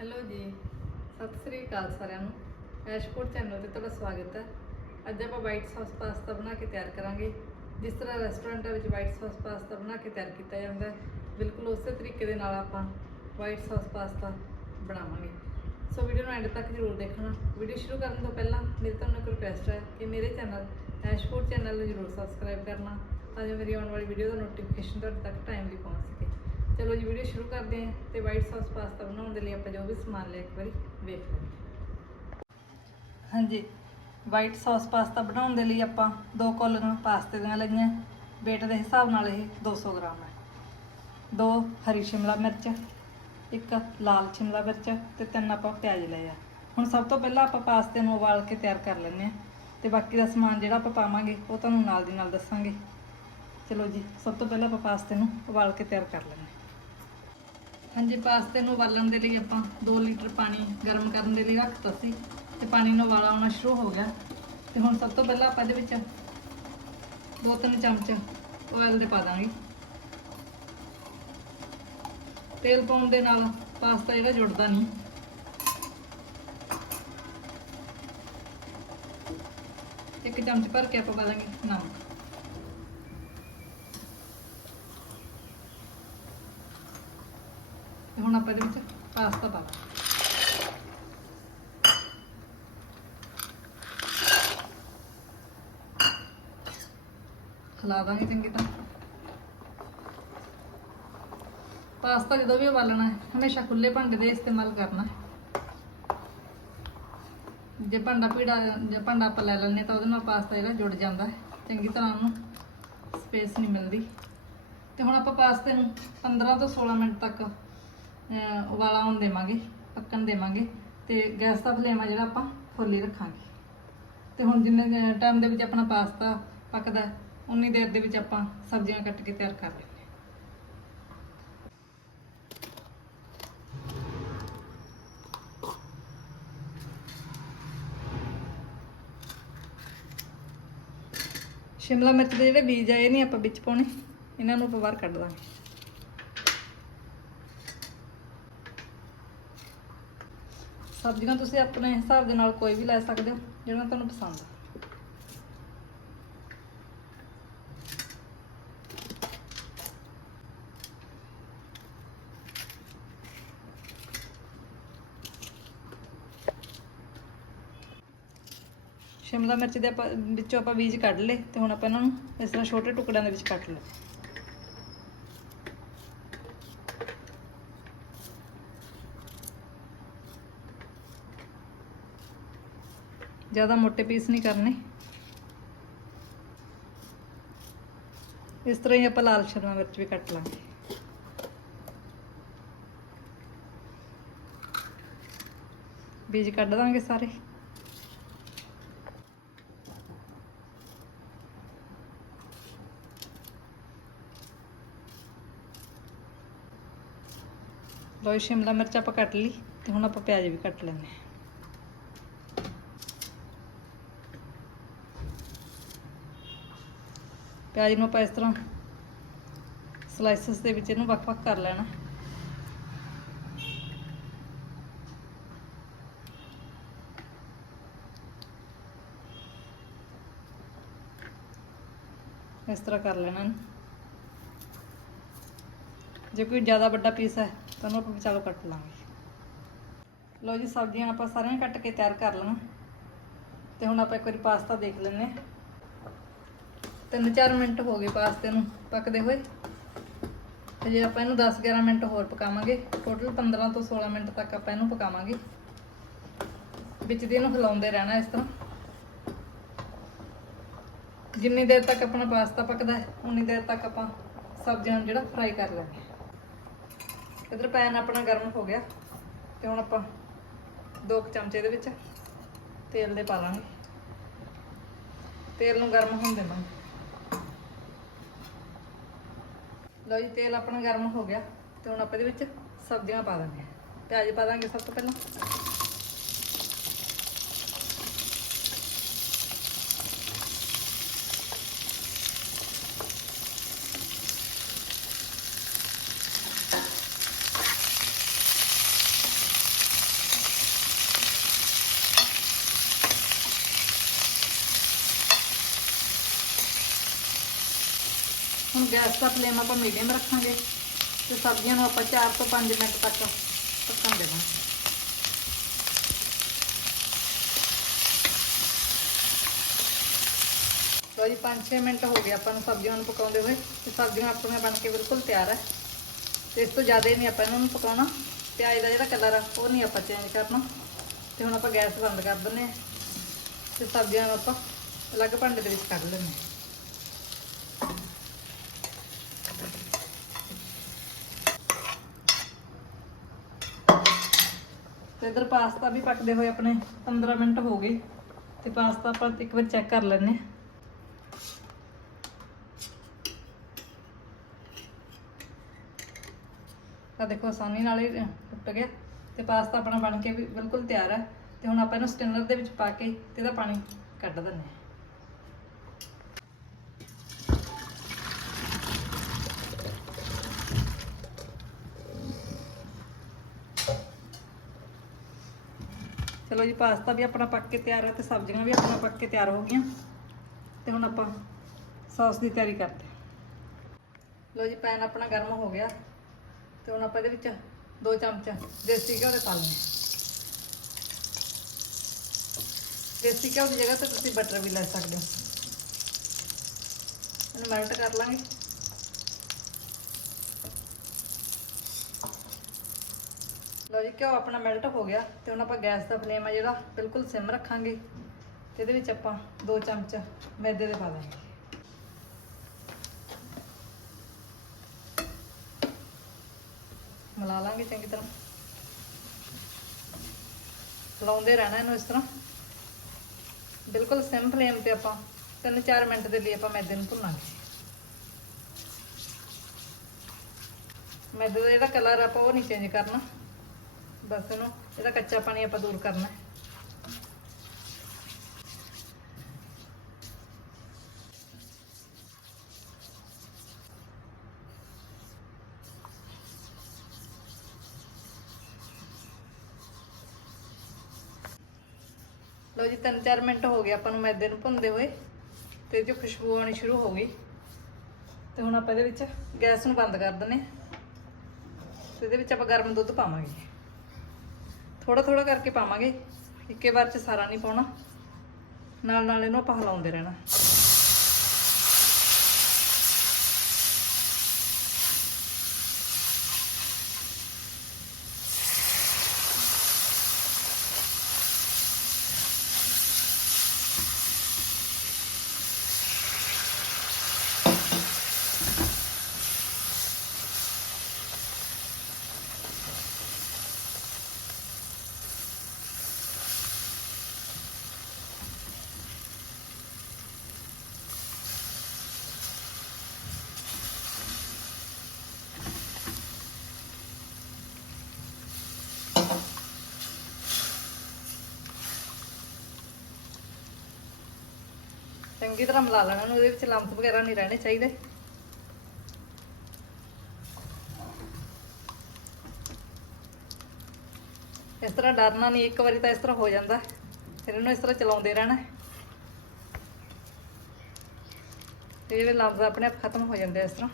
Hello ਜੀ, ਸਤਿ ਸ੍ਰੀ ਅਕਾਲ ਸਾਰਿਆਂ ਨੂੰ। ਐਸ਼ਪੋਰਟ ਚੈਨਲ ਤੇ ਤੁਹਾਡਾ ਸਵਾਗਤ ਹੈ। ਅੱਜ ਆਪਾਂ ਵਾਈਟ ਸੌਸ ਪਾਸਤਾ ਬਣਾ ਕੇ ਤਿਆਰ ਕਰਾਂਗੇ। ਜਿਸ ਤਰ੍ਹਾਂ ਰੈਸਟੋਰੈਂਟਾਂ ਵਿੱਚ ਵਾਈਟ ਸੌਸ ਪਾਸਤਾ ਬਣਾ ਕੇ ਤਿਆਰ ਕੀਤਾ ਜਾਂਦਾ ਹੈ, ਬਿਲਕੁਲ ਉਸੇ ਤਰੀਕੇ ਦੇ ਨਾਲ ਆਪਾਂ ਵਾਈਟ ਸੌਸ ਪਾਸਤਾ ਬਣਾਵਾਂਗੇ। ਸੋ ਵੀਡੀਓ ਨੂੰ ਐਂਡ ਤੱਕ ਜ਼ਰੂਰ ਦੇਖਣਾ। ਵੀਡੀਓ ਸ਼ੁਰੂ ਕਰਨ ਤੋਂ ਪਹਿਲਾਂ ਮੇਰੀ ਤੁਹਾਨੂੰ ਇੱਕ ਰਿਕੁਐਸਟ ਹੈ ਕਿ ਮੇਰੇ ਚੈਨਲ ਐਸ਼ਪੋਰਟ ਚੈਨਲ ਨੂੰ ਜ਼ਰੂਰ ਸਬਸਕ੍ਰਾਈਬ ਕਰਨਾ, ਤਾਂ ਜੋ ਮੇਰੀ ਆਉਣ ਵਾਲੀ ਵੀਡੀਓ ਦਾ ਨੋਟੀਫਿਕੇਸ਼ਨ ਤੁਹਾਡੇ ਤੱਕ ਟਾਈਮਲੀ ਪਹੁੰਚ ਸਕੇ। ਚਲੋ ਜੀ ਵੀਡੀਓ ਸ਼ੁਰੂ ਕਰਦੇ ਹਾਂ ਤੇ ਵਾਈਟ ਸੌਸ ਪਾਸਤਾ ਬਣਾਉਣ ਦੇ ਲਈ ਆਪਾਂ ਜੋ ਵੀ ਸਮਾਨ ਲਿਆ, ਇੱਕ ਵਾਰੀ ਵੇਖ ਲਈਏ। ਹਾਂਜੀ ਵਾਈਟ ਸੌਸ ਪਾਸਤਾ ਬਣਾਉਣ ਦੇ ਲਈ ਆਪਾਂ ਦੋ ਕੌਲੀਆਂ ਪਾਸਤੇ ਦੀਆਂ ਲਈਆਂ weight ਦੇ ਹਿਸਾਬ ਨਾਲ ਇਹ 200 ਗ੍ਰਾਮ ਹੈ। ਦੋ ਹਰੀ ਸ਼ਿਮਲਾ ਮਿਰਚ, ਇੱਕ ਲਾਲ ਸ਼ਿਮਲਾ ਮਿਰਚ ਤੇ ਤਿੰਨ ਆਪਾਂ ਪਿਆਜ਼ ਲਏ ਆ। ਹੁਣ ਸਭ ਤੋਂ ਪਹਿਲਾਂ ਆਪਾਂ ਪਾਸਤੇ ਨੂੰ ਉਬਾਲ ਕੇ ਤਿਆਰ ਕਰ ਲੈਂਦੇ ਆ ਤੇ ਬਾਕੀ ਦਾ ਸਮਾਨ ਜਿਹੜਾ ਆਪਾਂ ਪਾਵਾਂਗੇ, ਉਹ ਤੁਹਾਨੂੰ ਨਾਲ ਦੀ ਨਾਲ ਦੱਸਾਂਗੇ। ਚਲੋ ਜੀ, ਸਭ ਤੋਂ ਪਹਿਲਾਂ ਆਪਾਂ ਪਾਸਤੇ ਨੂੰ ਉਬਾਲ ਕੇ ਤਿਆਰ ਕਰ ਲੈਂਦੇ ਹਾਂ। ਹਾਂਜੀ, ਪਾਸਤੇ ਨੂੰ ਉਬਾਲਣ ਦੇ ਲਈ ਆਪਾਂ 2 ਲੀਟਰ ਪਾਣੀ ਗਰਮ ਕਰਨ ਦੇ ਲਈ ਰੱਖਤਾ ਸੀ ਤੇ ਪਾਣੀ ਨੂੰ ਉਬਾਲਾ ਆਉਣਾ ਸ਼ੁਰੂ ਹੋ ਗਿਆ। ਤੇ ਹੁਣ ਸਭ ਤੋਂ ਪਹਿਲਾਂ ਆਪਾਂ ਇਹਦੇ ਵਿੱਚ ਦੋ ਤਿੰਨ ਚਮਚ ਆਇਲ ਦੇ ਪਾ ਦਾਂਗੇ। ਤੇਲ ਪਾਉਣ ਦੇ ਨਾਲ ਪਾਸਤਾ ਜਿਹੜਾ ਜੁੜਦਾ ਨਹੀਂ। ਇੱਕ ਚਮਚ ਭਰ ਕੇ ਆਪਾਂ ਪਾ ਦਾਂਗੇ ਨਮਕ ਤੇ ਹੁਣ ਆਪਾਂ ਇਹਦੇ ਵਿੱਚ ਪਾਸਤਾ ਪਾ ਦਾਂਗੇ। ਹਿਲਾ ਦਾਂਗੇ ਚੰਗੀ ਤਰ੍ਹਾਂ। ਪਾਸਤਾ ਜਦੋਂ ਵੀ ਉਬਾਲਣਾ ਹੈ, ਹਮੇਸ਼ਾ ਖੁੱਲੇ ਭਾਂਡੇ ਦੇ ਇਸਤੇਮਾਲ ਕਰਨਾ ਜੇ ਭਾਂਡਾ ਪੀੜਾ ਜੇ ਭਾਂਡਾ ਆਪਾਂ ਲੈ ਲੈਂਦੇ ਤਾਂ ਉਹਦੇ ਨਾਲ ਪਾਸਤਾ ਜਿਹੜਾ ਜੁੜ ਜਾਂਦਾ ਹੈ। ਚੰਗੀ ਤਰ੍ਹਾਂ ਉਹਨੂੰ ਸਪੇਸ ਨਹੀਂ ਮਿਲਦੀ। ਤੇ ਹੁਣ ਆਪਾਂ ਪਾਸਤੇ ਨੂੰ 15 ਤੋਂ 16 ਮਿੰਟ ਤੱਕ ਉਬਾਲਾ ਆਉਣ ਦੇਵਾਂਗੇ, ਪੱਕਣ ਦੇਵਾਂਗੇ ਤੇ ਗੈਸ ਦਾ ਫਲੇਮ ਆ ਜਿਹੜਾ ਆਪਾਂ ਫੁੱਲ ਰੱਖਾਂਗੇ। ਤੇ ਹੁਣ ਜਿੰਨੇ ਟਾਈਮ ਦੇ ਵਿੱਚ ਆਪਣਾ ਪਾਸਤਾ ਪੱਕਦਾ, ਉਨੀ ਦੇਰ ਦੇ ਵਿੱਚ ਆਪਾਂ ਸਬਜ਼ੀਆਂ ਕੱਟ ਕੇ ਤਿਆਰ ਕਰ ਲੈਂਦੇ ਸ਼ਿਮਲਾ ਮਿਰਚ ਦੇ ਜਿਹੜੇ ਬੀਜ ਆ, ਇਹ ਨਹੀਂ ਆਪਾਂ ਵਿੱਚ ਪਾਉਣੇ, ਇਹਨਾਂ ਨੂੰ ਆਪਾਂ ਬਾਹਰ ਕੱਢ ਦਾਂਗੇ। ਸਬਜ਼ੀਆਂ ਤੁਸੀਂ ਆਪਣੇ ਹਿਸਾਬ ਦੇ ਨਾਲ ਕੋਈ ਵੀ ਲੈ ਸਕਦੇ ਹੋ, ਜਿਹੜਾ ਤੁਹਾਨੂੰ ਪਸੰਦ ਆ। ਸ਼ਿਮਲਾ ਮਿਰਚ ਦੇ ਆਪਾਂ, ਵਿੱਚੋਂ ਆਪਾਂ ਬੀਜ ਕੱਢ ਲਏ ਤੇ ਹੁਣ ਆਪਾਂ ਇਹਨਾਂ ਨੂੰ ਇਸ ਤਰ੍ਹਾਂ ਛੋਟੇ ਟੁਕੜਿਆਂ ਦੇ ਵਿੱਚ ਕੱਟ ਲਓ ਜ਼ਿਆਦਾ ਮੋਟੇ ਪੀਸ ਨਹੀਂ ਕਰਨੇ। ਇਸ ਤਰ੍ਹਾਂ ਹੀ ਆਪਾਂ ਲਾਲ ਸ਼ਰਮਾ ਮਿਰਚ ਵੀ ਕੱਟ ਲਾਂਗੇ। ਬੀਜ ਕੱਢ ਦਾਂਗੇ ਸਾਰੇ। ਲੋ ਸ਼ਿਮਲਾ ਮਿਰਚ ਆਪਾਂ ਕੱਟ ਲਈ ਤੇ ਹੁਣ ਆਪਾਂ ਪਿਆਜ਼ ਵੀ ਕੱਟ ਲੈਂਦੇ ਪਿਆਜ਼ ਨੂੰ ਆਪਾਂ ਇਸ ਤਰ੍ਹਾਂ ਸਲਾਈਸਸ ਦੇ ਵਿੱਚ ਇਹਨੂੰ ਵੱਖ-ਵੱਖ ਕਰ ਲੈਣਾ। ਇਸ ਤਰ੍ਹਾਂ ਕਰ ਲੈਣਾ ਇਹਨੂੰ। ਜੇ ਕੋਈ ਜ਼ਿਆਦਾ ਵੱਡਾ ਪੀਸ ਹੈ, ਤਾਂ ਉਹਨੂੰ ਆਪਾਂ ਵਿਚਾਲੋ ਕੱਟ ਲਾਂਗੇ। ਲਓ ਜੀ, ਸਬਜ਼ੀਆਂ ਆਪਾਂ ਸਾਰੀਆਂ ਕੱਟ ਕੇ ਤਿਆਰ ਕਰ ਲੈਣਾ ਤੇ ਹੁਣ ਆਪਾਂ ਇੱਕ ਵਾਰੀ ਪਾਸਤਾ ਦੇਖ ਲੈਂਦੇ ਹਾਂ। ਤਿੰਨ ਚਾਰ ਮਿੰਟ ਹੋ ਗਏ ਪਾਸਤੇ ਨੂੰ ਪੱਕਦੇ ਹੋਏ। ਤੇ ਜੇ ਆਪਾਂ ਇਹਨੂੰ 10-11 ਮਿੰਟ ਹੋਰ ਪਕਾਵਾਂਗੇ। ਟੋਟਲ 15 ਤੋਂ 16 ਮਿੰਟ ਤੱਕ ਆਪਾਂ ਇਹਨੂੰ ਪਕਾਵਾਂਗੇ। ਵਿੱਚ ਦੀ ਇਹਨੂੰ ਹਿਲਾਉਂਦੇ ਰਹਿਣਾ ਇਸ ਤਰ੍ਹਾਂ। ਜਿੰਨੀ ਦੇਰ ਤੱਕ ਆਪਣਾ ਪਾਸਤਾ ਪੱਕਦਾ ਹੈ, ਉਨੀ ਦੇਰ ਤੱਕ ਆਪਾਂ ਸਬਜ਼ੀਆਂ ਨੂੰ ਜਿਹੜਾ ਫਰਾਈ ਕਰ ਲਾਂਗੇ ਇਧਰ ਪੈਨ ਆਪਣਾ ਗਰਮ ਹੋ ਗਿਆ ਤੇ ਹੁਣ ਆਪਾਂ ਦੋ ਕੁ ਚਮਚੇ ਦੇ ਵਿੱਚ ਤੇਲ ਦੇ ਪਾ ਲਾਂਗੇ। ਤੇਲ ਨੂੰ ਗਰਮ ਹੋਣ ਦੇਵਾਂਗੇ। ਲਓ ਜੀ, ਤੇਲ ਆਪਣਾ ਗਰਮ ਹੋ ਗਿਆ ਤੇ ਹੁਣ ਆਪਾਂ ਇਹਦੇ ਵਿੱਚ ਸਬਜ਼ੀਆਂ ਪਾ ਦਾਂਗੇ ਪਿਆਜ਼ ਪਾ ਦਾਂਗੇ ਸਭ ਤੋਂ ਪਹਿਲਾਂ ਗੈਸ ਦਾ ਫਲੇਮ ਆਪਾਂ ਮੀਡੀਅਮ ਰੱਖਾਂਗੇ ਤੇ ਸਬਜ਼ੀਆਂ ਨੂੰ ਆਪਾਂ 4 ਤੋਂ 5 ਮਿੰਟ ਤੱਕ ਪੱਕਣ ਦੇਵਾਂਗੇ ਲਓ ਜੀ 5-6 ਮਿੰਟ ਹੋ ਗਏ ਆਪਾਂ ਨੂੰ ਸਬਜ਼ੀਆਂ ਨੂੰ ਪਕਾਉਂਦੇ ਹੋਏ ਤੇ ਸਬਜ਼ੀਆਂ ਆਪਣੀਆਂ ਬਣ ਕੇ ਬਿਲਕੁਲ ਤਿਆਰ ਹੈ। ਤੇ ਇਸ ਤੋਂ ਜ਼ਿਆਦਾ ਨਹੀਂ ਆਪਾਂ ਇਹਨਾਂ ਨੂੰ ਪਕਾਉਣਾ। ਪਿਆਜ਼ ਦਾ ਜਿਹੜਾ ਕਲਰ ਆ, ਉਹ ਨਹੀਂ ਆਪਾਂ ਚੇਂਜ ਕਰਨਾ। ਤੇ ਹੁਣ ਆਪਾਂ ਗੈਸ ਬੰਦ ਕਰ ਦਿੰਦੇ ਹਾਂ। ਤੇ ਸਬਜ਼ੀਆਂ ਨੂੰ ਆਪਾਂ ਅਲੱਗ ਭਾਂਡੇ ਦੇ ਵਿੱਚ ਕੱਢ ਲੈਂਦੇ ਹਾਂ। ਤੇ ਇਧਰ ਪਾਸਤਾ ਵੀ ਪੱਕਦੇ ਹੋਏ ਆਪਣੇ 15 ਮਿੰਟ ਹੋ ਗਏ। ਤੇ ਪਾਸਤਾ ਆਪਾਂ ਇੱਕ ਵਾਰ ਚੈੱਕ ਕਰ ਲੈਂਦੇ ਹਾਂ। ਤਾਂ ਦੇਖੋ ਆਸਾਨੀ ਨਾਲ ਹੀ ਟੁੱਟ ਗਿਆ ਤੇ ਪਾਸਤਾ ਆਪਣਾ ਬਣ ਕੇ ਵੀ ਬਿਲਕੁਲ ਤਿਆਰ ਹੈ। ਤੇ ਹੁਣ ਆਪਾਂ ਇਹਨੂੰ ਸਟੈਨਰ ਦੇ ਵਿੱਚ ਪਾ ਕੇ ਤੇ ਇਹਦਾ ਪਾਣੀ ਕੱਢ ਦਿੰਦੇ ਚਲੋ ਜੀ, ਪਾਸਤਾ ਵੀ ਆਪਣਾ ਪੱਕ ਕੇ ਤਿਆਰ ਹੈ ਤੇ ਸਬਜ਼ੀਆਂ ਵੀ ਆਪਣਾ ਪੱਕ ਕੇ ਤਿਆਰ ਹੋ ਗਈਆਂ। ਤੇ ਹੁਣ ਆਪਾਂ ਸੌਸ ਦੀ ਤਿਆਰੀ ਕਰਦੇ ਲੋ ਜੀ, ਪੈਨ ਆਪਣਾ ਗਰਮ ਹੋ ਗਿਆ। ਤੇ ਹੁਣ ਆਪਾਂ ਇਹਦੇ ਵਿੱਚ ਦੋ ਚਮਚ ਦੇਸੀ ਘਿਓ ਦੇ ਪਾ ਲੈਣੇ ਦੇਸੀ ਘਿਓ ਦੀ ਜਗ੍ਹਾ ਤੇ ਤੁਸੀਂ ਬਟਰ ਵੀ ਲੈ ਸਕਦੇ ਹੋ। ਇਹਨੂੰ ਮੈਲਟ ਕਰ ਲਾਂਗੇ। ਲਓ ਜੀ, ਘਿਓ ਆਪਣਾ ਮੈਲਟ ਹੋ ਗਿਆ ਤੇ ਹੁਣ ਆਪਾਂ ਗੈਸ ਦਾ ਫਲੇਮ ਆ ਜਿਹੜਾ, ਬਿਲਕੁਲ ਸਿਮ ਰੱਖਾਂਗੇ। ਤੇ ਇਹਦੇ ਵਿੱਚ ਆਪਾਂ ਦੋ ਚਮਚ ਮੈਦੇ ਦੇ ਪਾ ਦਾਂਗੇ ਮਿਲਾ ਲਾਂਗੇ ਚੰਗੀ ਤਰ੍ਹਾਂ। ਹਿਲਾਉਂਦੇ ਰਹਿਣਾ ਇਹਨੂੰ ਇਸ ਤਰ੍ਹਾਂ। ਬਿਲਕੁਲ ਸਿਮ ਫਲੇਮ ਤੇ ਆਪਾਂ 3-4 ਮਿੰਟ ਦੇ ਲਈ ਆਪਾਂ ਮੈਦੇ ਨੂੰ ਭੁੰਨਾਂਗੇ। ਮੈਦੇ ਦਾ ਜਿਹੜਾ ਕਲਰ ਆਪਾਂ ਉਹ ਨਹੀਂ ਚੇਂਜ ਕਰਨਾ। ਬਸ ਨੂੰ ਇਹਦਾ ਕੱਚਾ ਪਾਣੀ ਆਪਾਂ ਦੂਰ ਕਰਨਾ। ਲਓ ਜੀ 3-4 ਮਿੰਟ ਹੋ ਗਏ ਆਪਾਂ ਨੂੰ ਮੈਦੇ ਨੂੰ ਭੁੰਦੇ ਹੋਏ, ਤੇ ਜੋ ਖੁਸ਼ਬੂ ਆਉਣੀ ਸ਼ੁਰੂ ਹੋ ਗਈ। ਤੇ ਹੁਣ ਆਪਾਂ ਇਹਦੇ ਵਿੱਚ ਗੈਸ ਨੂੰ ਬੰਦ ਕਰ ਦਿੰਨੇ ਹਾਂ। ਤੇ ਇਹਦੇ ਵਿੱਚ ਆਪਾਂ ਗਰਮ ਦੁੱਧ ਪਾਵਾਂਗੇ। ਥੋੜਾ ਥੋੜਾ ਕਰਕੇ ਪਾਵਾਂਗੇ। ਇੱਕੇ ਵਾਰ ਚ ਸਾਰਾ ਨਹੀਂ ਪਾਉਣਾ। ਨਾਲ ਨਾਲ ਇਹਨੂੰ ਆਪਾਂ ਹਿਲਾਉਂਦੇ ਰਹਿਣਾ। ਚੰਗੀ ਤਰ੍ਹਾਂ ਮਿਲਾ ਲੈਣਾ ਇਹਨੂੰ ਇਹਦੇ ਵਿੱਚ ਲੰਪ ਵਗੈਰਾ ਨਹੀਂ ਰਹਿਣੇ ਚਾਹੀਦੇ। ਇਸ ਤਰ੍ਹਾਂ ਡਰਨਾ ਨਹੀਂ, ਇੱਕ ਵਾਰੀ ਤਾਂ ਇਸ ਤਰ੍ਹਾਂ ਹੋ ਜਾਂਦਾ। ਫਿਰ ਇਹਨੂੰ ਇਸ ਤਰ੍ਹਾਂ ਚਲਾਉਂਦੇ ਰਹਿਣਾ। ਤੇ ਜਿਹੜੇ ਲਫ਼ਜ਼ ਆਪਣੇ ਆਪ ਖਤਮ ਹੋ ਜਾਂਦੇ ਇਸ ਤਰ੍ਹਾਂ।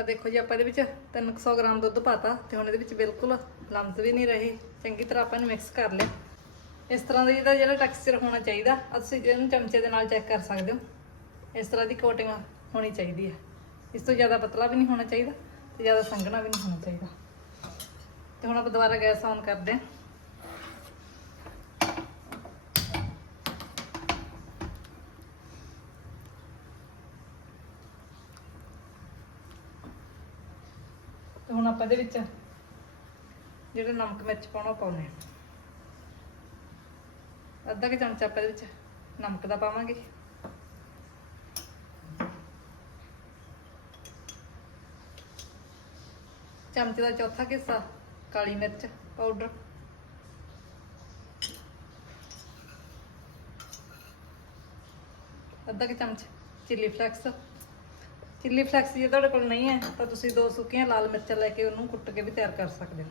ਆ ਦੇਖੋ ਜੀ ਆਪਾਂ ਇਹਦੇ ਵਿੱਚ 300 ਗ੍ਰਾਮ ਦੁੱਧ ਪਾਤਾ ਤੇ ਹੁਣ ਇਹਦੇ ਵਿੱਚ ਬਿਲਕੁਲ ਲੰਮਸ ਵੀ ਨਹੀਂ ਰਹੇ। ਚੰਗੀ ਤਰ੍ਹਾਂ ਆਪਾਂ ਇਹਨੂੰ ਮਿਕਸ ਕਰ ਲਿਆ। ਇਸ ਤਰ੍ਹਾਂ ਦਾ ਇਹਦਾ ਜਿਹੜਾ ਟੈਕਸਚਰ ਹੋਣਾ ਚਾਹੀਦਾ ਅਸੀਂ ਇਹਨੂੰ ਚਮਚੇ ਦੇ ਨਾਲ ਚੈੱਕ ਕਰ ਸਕਦੇ ਹੋ। ਇਸ ਤਰ੍ਹਾਂ ਦੀ ਕੋਟਿੰਗ ਹੋਣੀ ਚਾਹੀਦੀ ਹੈ। ਇਸ ਤੋਂ ਜ਼ਿਆਦਾ ਪਤਲਾ ਵੀ ਨਹੀਂ ਹੋਣਾ ਚਾਹੀਦਾ ਤੇ ਜ਼ਿਆਦਾ ਸੰਘਣਾ ਵੀ ਨਹੀਂ ਹੋਣਾ ਚਾਹੀਦਾ। ਤੇ ਹੁਣ ਆਪਾਂ ਦੁਬਾਰਾ ਗੈਸ ਔਨ ਕਰਦੇ ਹਾਂ। ਆਪਾਂ ਇਹਦੇ ਵਿੱਚ ਜਿਹੜਾ ਨਮਕ ਮਿਰਚ ਪਾਉਣਾ ਉਹ ਪਾਉਂਦੇ ਅੱਧਾ ਕੁ ਚਮਚ ਆਪਾਂ ਇਹਦੇ ਵਿੱਚ ਨਮਕ ਦਾ ਪਾਵਾਂਗੇ। ਚਮਚ ਦਾ ਚੌਥਾ ਹਿੱਸਾ ਕਾਲੀ ਮਿਰਚ ਪਾਊਡਰ। ਅੱਧਾ ਕੁ ਚਮਚ ਚਿੱਲੀ ਫਲੈਕਸ ਚਿੱਲੀ ਫਲੈਕਸ ਜੇ ਤੁਹਾਡੇ ਕੋਲ ਨਹੀਂ ਹੈ, ਤਾਂ ਤੁਸੀਂ ਦੋ ਸੁੱਕੀਆਂ ਲਾਲ ਮਿਰਚਾਂ ਲੈ ਕੇ ਉਹਨੂੰ ਕੁੱਟ ਕੇ ਵੀ ਤਿਆਰ ਕਰ ਸਕਦੇ ਹੋ।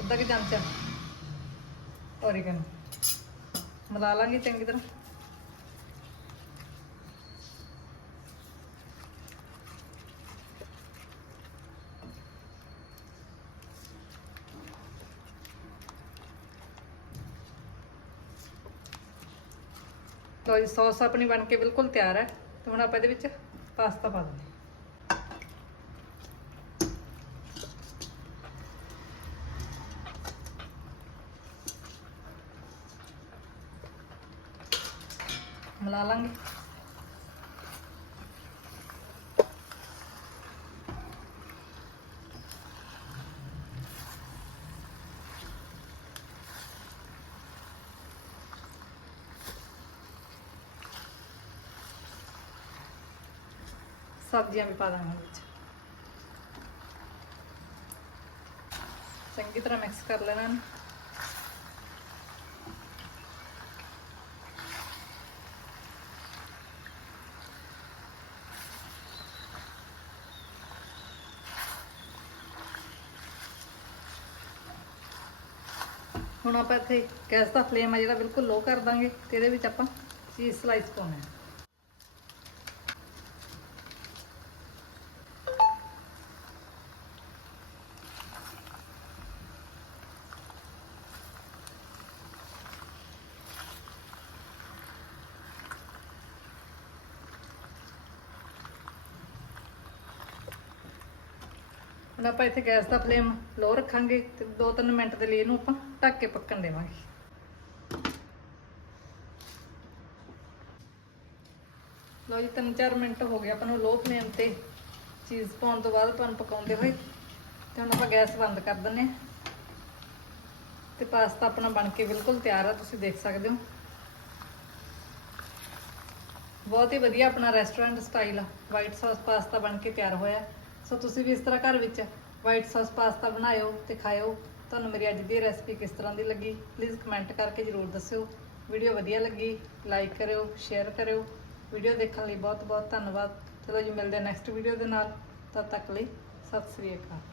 ਅੱਧਾ ਕਿ ਚਮਚਾ। ਔਰੀਗਨ ਮਿਲਾ ਲਾਂਗੇ ਚੰਗੀ ਤਰ੍ਹਾਂ। ਲੋ ਜੀ ਸੌਸ ਆਪਣੀ ਬਣ ਕੇ ਬਿਲਕੁਲ ਤਿਆਰ ਹੈ। ਤੇ ਹੁਣ ਆਪਾਂ ਇਹਦੇ ਵਿੱਚ ਪਾਸਤਾ ਪਾ ਦਿੰਦੇ ਮਿਲਾ ਲਾਂਗੇ। ਸਬਜ਼ੀਆਂ ਵੀ ਪਾ ਦਾਂਗੇ ਵਿੱਚ। ਚੰਗੀ ਤਰ੍ਹਾਂ ਮਿਕਸ ਕਰ ਲੈਣਾ ਹੁਣ ਆਪਾਂ ਇੱਥੇ ਗੈਸ ਦਾ ਫਲੇਮ ਆ ਜਿਹੜਾ ਬਿਲਕੁਲ ਲੋ ਕਰ ਦਾਂਗੇ ਤੇ ਇਹਦੇ ਵਿੱਚ ਆਪਾਂ ਚੀਜ਼ ਸਲਾਈਸ ਪਾਉਣੇ ਆ ਆਪਾਂ ਇੱਥੇ ਗੈਸ ਦਾ ਫਲੇਮ ਲੋ ਰੱਖਾਂਗੇ ਤੇ 2-3 ਮਿੰਟ ਦੇ ਲਈ ਇਹਨੂੰ ਆਪਾਂ ਢੱਕ ਕੇ ਪੱਕਣ ਦੇਵਾਂਗੇ। ਲਓ ਜੀ 3-4 ਮਿੰਟ ਹੋ ਗਏ ਆਪਾਂ ਨੂੰ ਲੋ ਫਲੇਮ ਤੇ ਚੀਜ਼ ਪਾਉਣ ਤੋਂ ਬਾਅਦ ਤੁਹਾਨੂੰ ਪਕਾਉਂਦੇ ਹੋਏ ਤੇ ਹੁਣ ਆਪਾਂ ਗੈਸ ਬੰਦ ਕਰ ਦਿੰਨੇ ਹਾਂ। ਤੇ ਪਾਸਤਾ ਆਪਣਾ ਬਣ ਕੇ ਬਿਲਕੁਲ ਤਿਆਰ ਆ, ਤੁਸੀਂ ਦੇਖ ਸਕਦੇ ਹੋ। ਬਹੁਤ ਹੀ ਵਧੀਆ ਆਪਣਾ ਰੈਸਟੋਰੈਂਟ ਸਟਾਈਲ ਆ। ਵਾਈਟ ਸੌਸ ਪਾਸਤਾ ਬਣ ਕੇ ਤਿਆਰ ਹੋਇਆ। ਸੋ ਤੁਸੀਂ ਵੀ ਇਸ ਤਰ੍ਹਾਂ ਘਰ ਵਿੱਚ ਵਾਈਟ ਸੌਸ ਪਾਸਤਾ ਬਣਾਇਓ ਤੇ ਖਾਇਓ। ਤੁਹਾਨੂੰ ਮੇਰੀ ਅੱਜ ਦੀ ਰੈਸਪੀ ਕਿਸ ਤਰ੍ਹਾਂ ਦੀ ਲੱਗੀ ਪਲੀਜ਼ ਕਮੈਂਟ ਕਰਕੇ ਜਰੂਰ ਦੱਸਿਓ। ਵੀਡੀਓ ਵਧੀਆ ਲੱਗੀ ਲਾਈਕ ਕਰਿਓ ਸ਼ੇਅਰ ਕਰਿਓ। ਵੀਡੀਓ ਦੇਖਣ ਲਈ ਬਹੁਤ ਬਹੁਤ ਧੰਨਵਾਦ। ਚਲੋ ਜੀ, ਮਿਲਦੇ ਨੈਕਸਟ ਵੀਡੀਓ ਦੇ ਨਾਲ। ਤਦ ਤੱਕ ਲਈ ਸਤਿ ਸ੍ਰੀ ਅਕਾਲ।